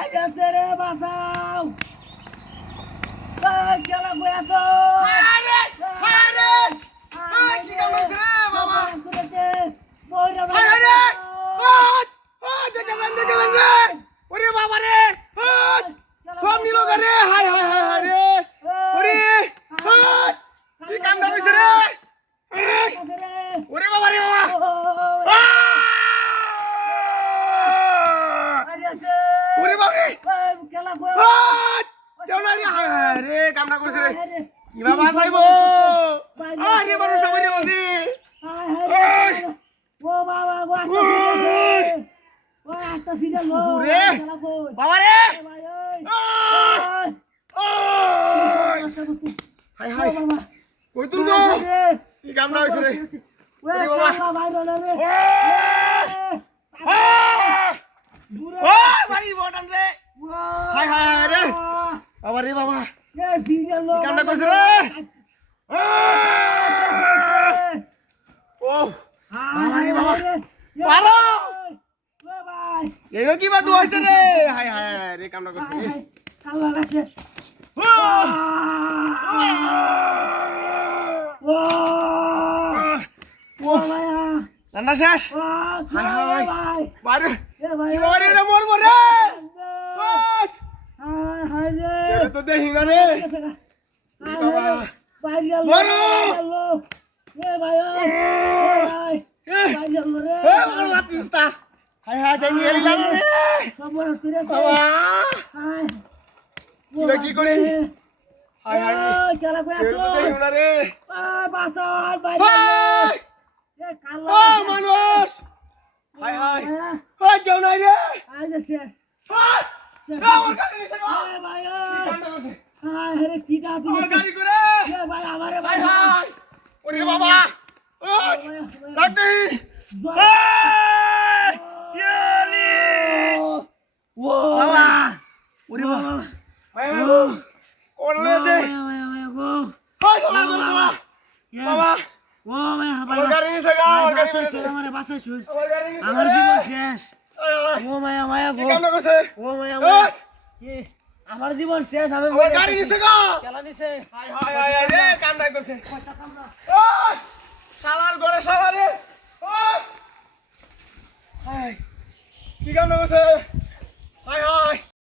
বাইরেছে রে বাঁচাও গেলা কইয়া তো আরে আরে কি কাম হইছে রে বাবা মইরা আরে দেখেন রে ওরে বাবা রে সব নিল রে হাই হাই হাই রে ওরে কি কামটা হইছে রে ওরে বাবা রে বাবা ওরে বাবা রে গেলা কইয়া কেউ না রে হাই হাই রে কামটা করছে রে কি বাবা চাইবো আরে মানুষ সবাই রে লন্ডি ও বাবা গো ও আস্তা সিধা গো রে বাবা রে হাই হাই কই তুলবো কি কামটা হইছে রে ওরে বাবা ও ভাই বটন রে হাই হাই রে বাবা রে বাবা কি কামটা করছে রে ও বাবা রে বাবা পারো এই কি বাদ হইছে রে হাই হাই রে কামটা করছে রে কাল্লা লাগছে ও ভাইয়া রান্না শেষ হাই হাই ভাই বারে এ ভাই কি বাবা রে মর মর রে হাই হাই রে কেরে তো দেখি না রে বাবা বাইরে গেল মরো এ ভাই ভাই বাইরে গেল রে এ বাবা লাতিস্তা হাই হাই যাই নিয়ে এলাম রে খবর ফিরে বাবা হাই কি করি হাই হাই গেলা কইয়া কেরে তো দেখি না রে বাসার বাইরে এ কাল্লা ও মানুষ হাই হাই ওই কেউ নাই রে আজ শেষ আমার গাড়ি নিছে গো এ ভাই কামটা করছে হাই রে কি ডাকি আমার গাড়ি করে এ ভাই আমারে হাই ভাই হাই ওরে বাবা ও রাতে ইয়ালি ও বাবা ওরে বাবা বাবা কোন লয়েছে হাই সালা সালা বাবা ও ভাই আমার গাড়ি নিছে গো আমার গাড়ি নিছে আমারে বাসায় শুন আমার গাড়ি নিছে আমার জীবন শেষ ও মায়া মায়া কি গো কামটা করছে ও মায়া মায়া কি আমার জীবন শেষ আমি আমার গাড়ি নিছে গো খেলা নিছে হাই হাই হাই রে কামটা করছে ওই শালার ঘরে শালা রে ওই হাই কি কামটা করছে